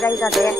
गौराई जाते हैं।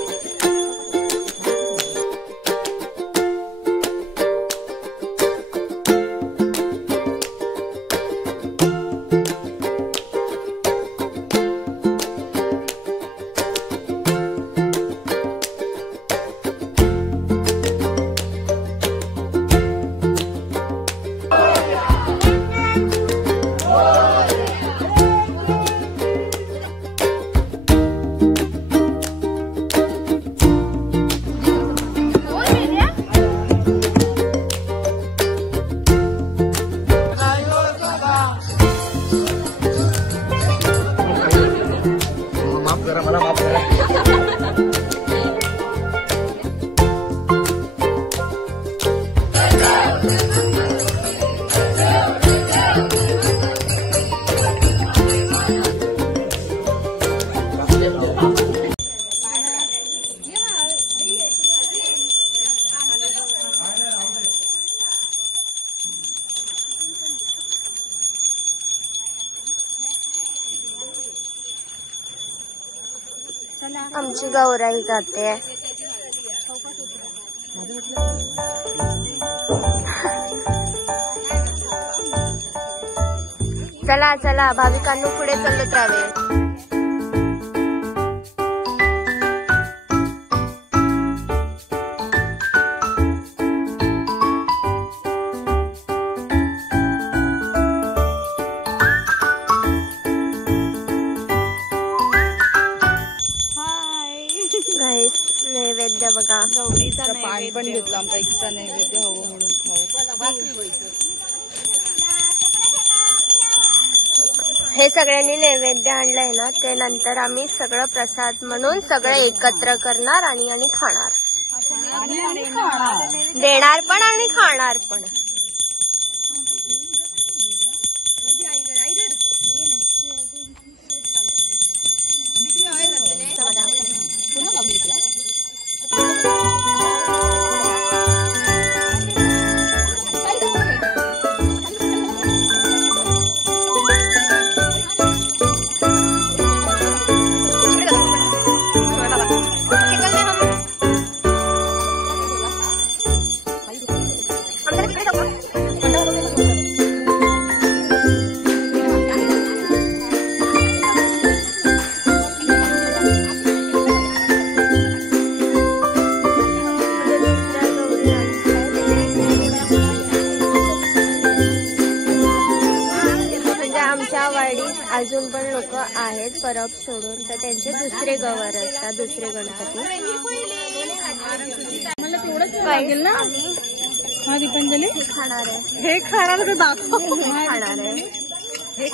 आमची गौराई जाते। चला चला भाविकांनो पुढे चालत राहावे। नैवेद्य बघा, गौरीचा पाणी पण घेतलं आमचा एक्स्ट्रा नैवेद्य हवं म्हणून हे सगळ्यांनी नैवेद्य आणलंय ना, ते नंतर आम्ही सगळं प्रसाद म्हणून सगळं एकत्र करणार आणि खाणार, देणार पण आणि खाणार पण। अजून पण लोक आहेत परब सोडून, तर त्यांचे दुसरे गवर असतात, दुसरे गणपती। हा दीपांजली खाणार आहे, हे खाणार तर दाखव, खाणार आहे हे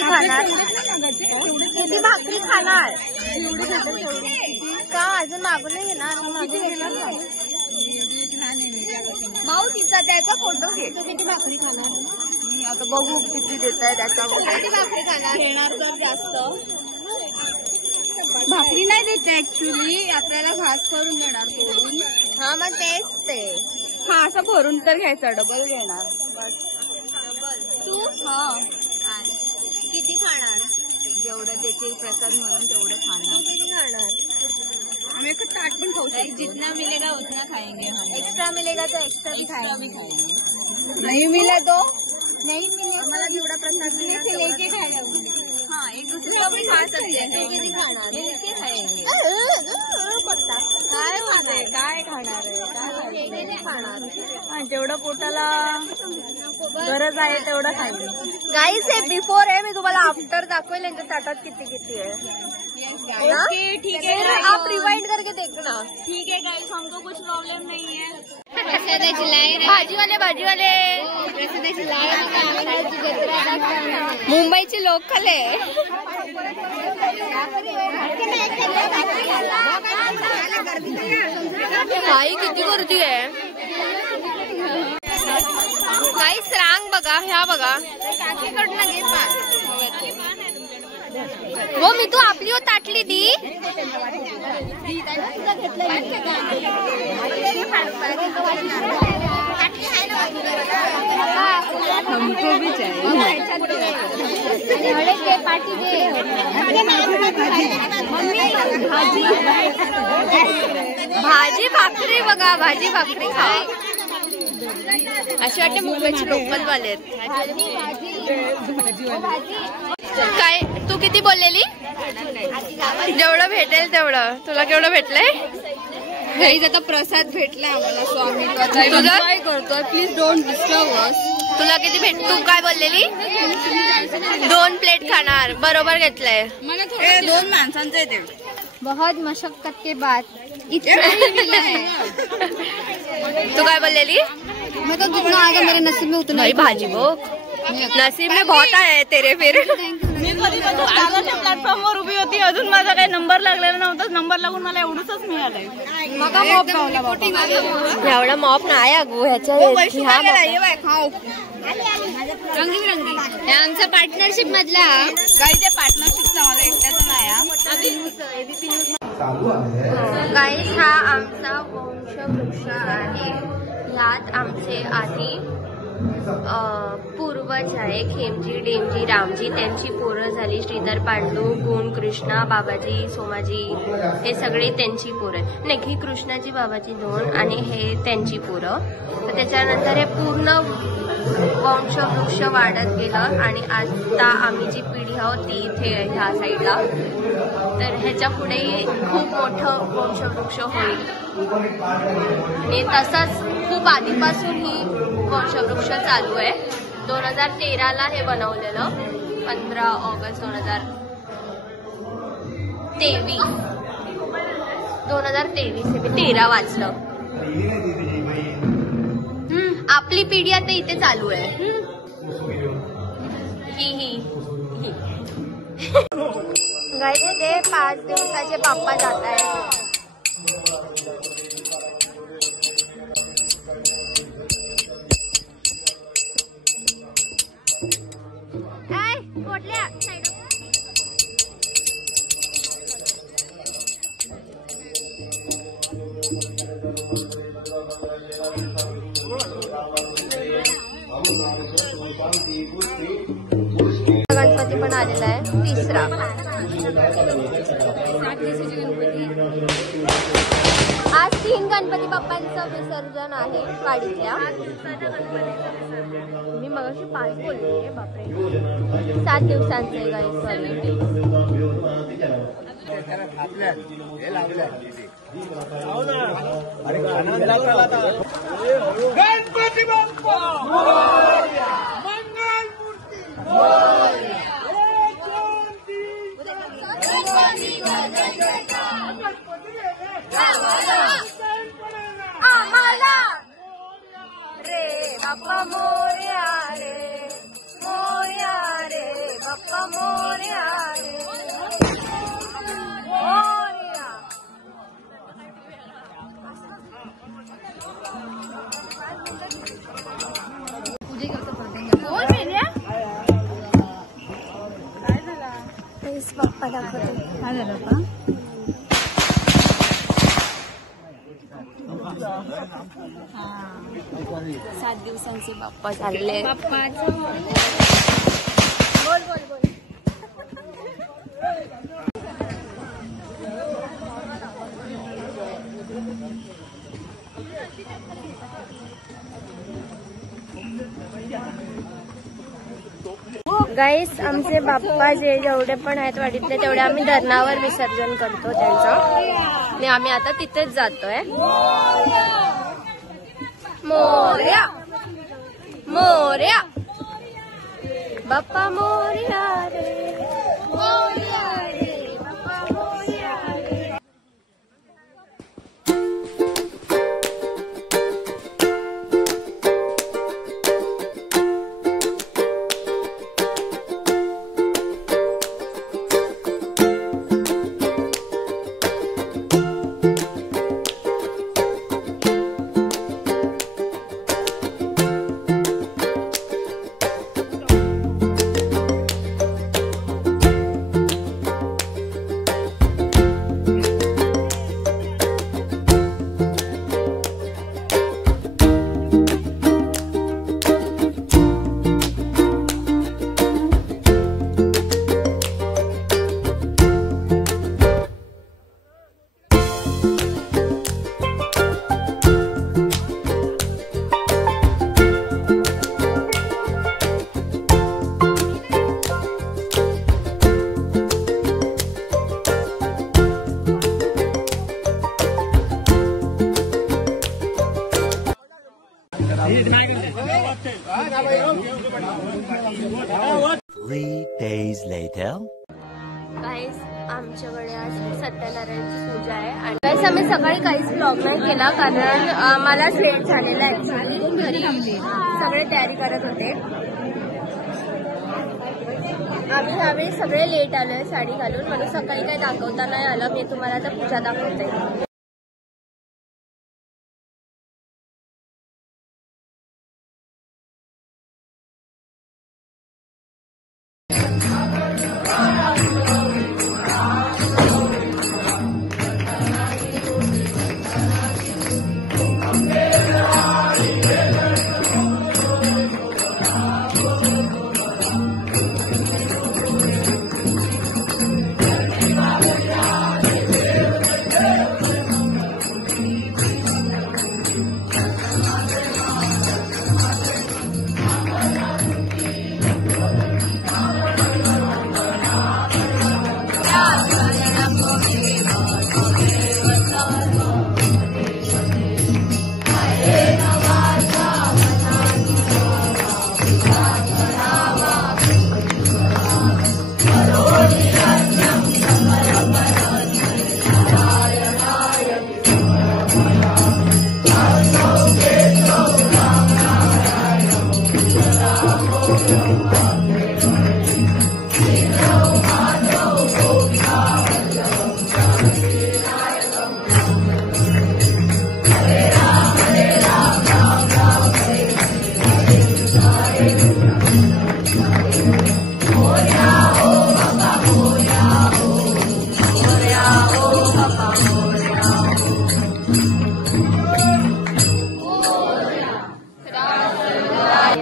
खाणार, किती भाकरी खाणार का? अजून मागून नाही येणार, माऊ तिचा त्याचा फोटो घे। किती भाकरी खाणार आता बघू, किती देत आहे त्याचा, किती भाकरी खाणार, येणार तर जास्त भाकरी नाही देते ऍक्च्युली, आपल्याला घास करून देणार तोडून। हा मग तेच ते, हा असं भरून तर घ्यायचा, डबल घेणार तू। हा किती खाणार? जेवढं देतील प्रसाद म्हणून तेवढं खाणार। किती खाणार? हमें एक ताट पण खाऊ सकते, जितना मिलेगा उतना खाएंगे, एक्स्ट्रा मिलेगा तो एक्स्ट्रा भी खाएंगे, नहीं मिला तो नहीं मिले, हमारा जेवढा प्रसाद मिळेल लेके खाएंगे। हाँ, एक दूसरे को भी खा सकते हैं, किती खाणार मिलके खाएंगे। पत्ता काय होते, काय खाणार आहे, काय खाणार, जेवढं पोटाला गरज आहे तेवढं खाएंगे। गाइस हे बिफोर है, मी तुम्हाला आफ्टर दाखवेल यांच्या ताटात किती किती है। ओके ठीक है, आप रिवाइंड करके देखना। ठीक है गाइस, हमको कुछ प्रॉब्लम नहीं है। भाजी वाले मुंबईची लोकल आहे। आई किती गर्दी आहे, काहीच रांग बघा, ह्या बघा काकीकडनं घे वो मी तू आपली हो ताटली दी हमको भी चाहिए। पार्टी दे भाजी भाकरी बघा, भाजी भाकरी खा। अशी वाटते मुंबईचे लोकल वाले आहेत। काय तू किती बोललेली? जेवढं भेटेल तेवढं। तुला केवढं भेटलंय? घरी आता प्रसाद भेटला आम्हाला स्वामीत्वाचा, एन्जॉय करतोय। Please don't disturb us. तुला किती भेट? तू काय बोललेली? 2 प्लेट खाणार, बरोबर घेतलंय। मला 2 माणसांचं आहे ते। बहुत मशक्कत के बाद इतना ही मिला है। तू काय बोललेली? मैं तो जितना आएगा मेरे नसीब में उतना भाई भाजी वो नसीब में बहुत आया है तेरे। फिर मी कधीपासून दादाच्या प्लॅटफॉर्मवर उभी होती, अजून माझा काही नंबर लागलेला नव्हता। नंबर लागून मला एवढंच मिळालंय। एवढा मॉप नाही अगो ह्याच्या। रंगीबिरंगी आमचा पार्टनरशिप मधला काही ते पार्टनरशिपचा मला एकट्याचा नाही। गाईस हा आमचा वंशवृक्ष आहे। यात आमचे आधी पूर्वज आहे, खेमजी, डेमजी, रामजी, त्यांची पोरं झाली श्रीधर, पांडू, गुण, कृष्णा, बाबाजी, सोमाजी, हे सगळे त्यांची पोरं। नाही, ही कृष्णाची, बाबाजी 2 आणि हे त्यांची पोरं। तर त्याच्यानंतर हे पूर्ण वंशवृक्ष वाढत गेलं आणि आता आम्ही जी पिढी आहोत ती इथे ह्या साईडला। तर ह्याच्या पुढेही खूप मोठं वंशवृक्ष होईल आणि तसंच खूप आधीपासून ही वंशवृक्ष चालू आहे। 2013ला हे बनवलेलं, 15 ऑगस्ट 2023 हे मी 13 वाचलं। आपली पिढी आता इथे चालू आहे। ही गाईस इथे 5 दिवसाचे बाप्पा जात आहेत। गणपती पण आलेला आहे, 3रा। आज 3 गणपती बाप्पांचं विसर्जन आहे वाडीतल्या। मी मगाशी 5 बोलले, बापरे। 7 दिवसांचे गाईस। गणपती बाप्पा मोरया, मंगल मूर्ती आम्हाला रे बाप्पा मोरया रे, मोरया रे बाप्पा मोरया रे, मोरया। बाप्पा दाखवतो। काय झालं का? 7 दिवसांचे बाप्पा चालले। गाईस आमचे बाप्पा जेवढे पण आहेत वाडीतले तेवढे आम्ही धरणावर विसर्जन करतो त्यांचं आणि आम्ही आता तिथेच जातोय। मोरया मोरया बाप्पा मोरया रे, मोरया रे बाप्पा मोरया रे। 3 days later. गाईस आमच्याकडे आज सत्यनारायणची पूजा आहे आणि गाईस आम्ही सकाळी काहीच ब्लॉग नाही केला कारण मला लेट झालेला ऍक्च्युअली घरी सगळे तयारी करत होते. आम्ही ह्यावेळी सगळे लेट आलोय साडी घालून म्हणून सकाळी काही दाखवता नाही आलं. मी तुम्हाला आता पूजा दाखवते.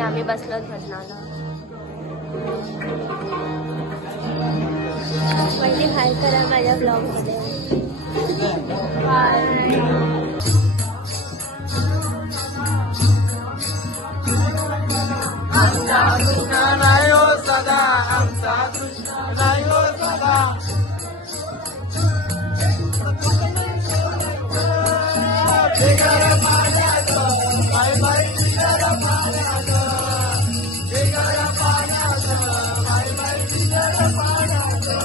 आम्ही बसलोच भजनाला. पहिले हाय करा माझ्या ब्लॉग मध्ये. आमचा कृष्ण नाही हो सदा, आमचा कृष्ण नाही हो सदा. बिगर पाण्याचं बाय बाय, बिगर पाण्याचं, बिगर पाण्याचं बाय बाय, बिगर पाण्याचं.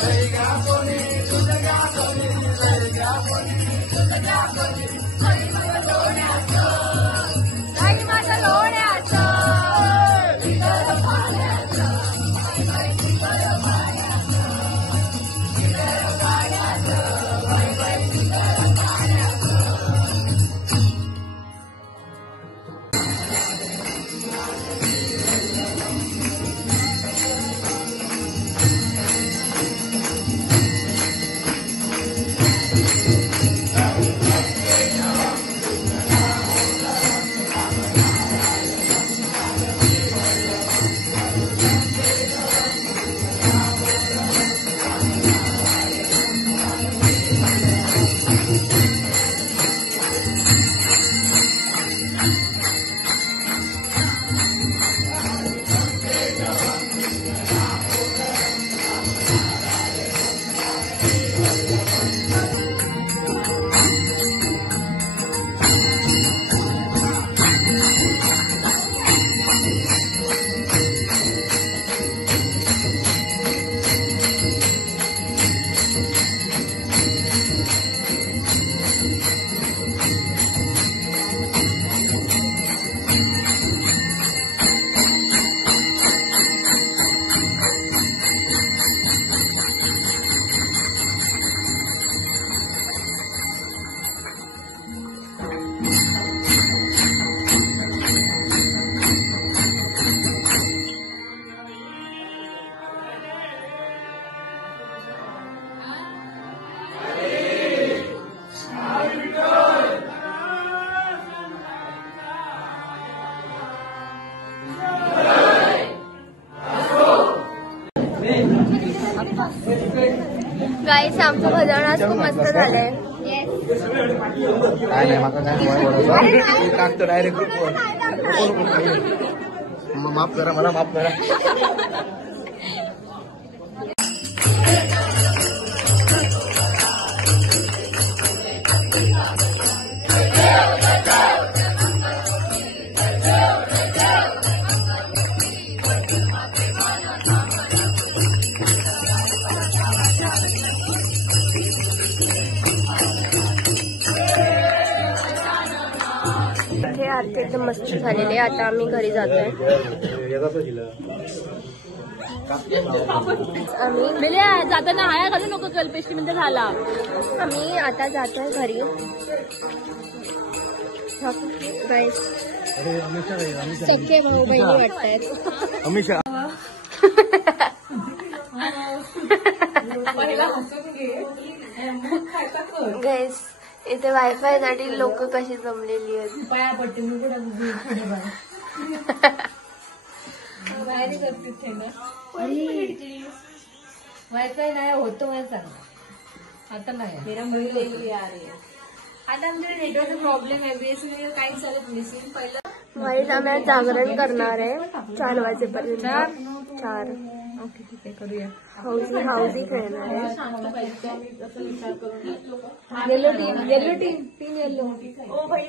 जय घ्या कोणी, तुझ घ्या कोणी, जय घ्या कोणी, तुझ घ्या कोणी. जय माझ्या लोण्याचं, जय माझ्या लोण्याचं, बिगर पाण्याचं बाय बाय, बिगर पाण्याचं, बिगर पाण्याचं बाय बाय, बिगर पाण्याचं. गाईस आमचं भजन आज खूप मस्त झालंय. काय नाही माका काय टाकतो डायरेक्ट ग्रुपवर. माफ करा मला, माफ करा. हे आरती एकदम मस्त झालेली आहे. आता आम्ही घरी जातोय. आम्ही जाताना आया घालू नको कल्पेशी म्हणजे झाला. आम्ही आता जातोय घरी. गाईस सख्खे भाऊ बहिणी वाटतायत. अमिषा गाईस इथे वायफाय साठी लोक कशी जमलेली आहेत. वायफाय नाही होतो चांगला. आता नाही आता आमच्याकडे नेटवर्कचा प्रॉब्लेम आहे. बीएसएनएल काही चालत मिसिंग. पहिलं वाईट आम्ही जागरण करणार आहे 4 वाजेपर्यंत. 4 ओके ठीक आहे करूया. हाऊसी खेळणार आहे. Yellow team 3 yellow. भाई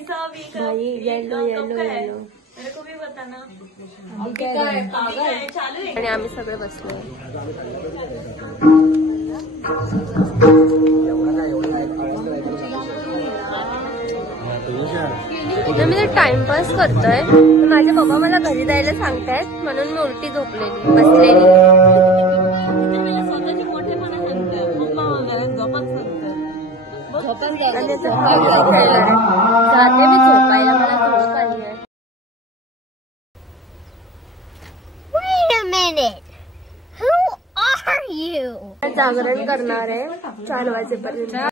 येलो येलो येलो. आणि आम्ही सगळे बसलो. मी टाइमपास करतोय. माझे पप्पा मला घरी जायला सांगतायत म्हणून मी उलटी झोपलेली बसलेली. आणि जाते मी झोपायला. मला झोप आली आहे. Wait a minute. Who are you? जागरण करणार आहे 4 वाजेपर्यंत.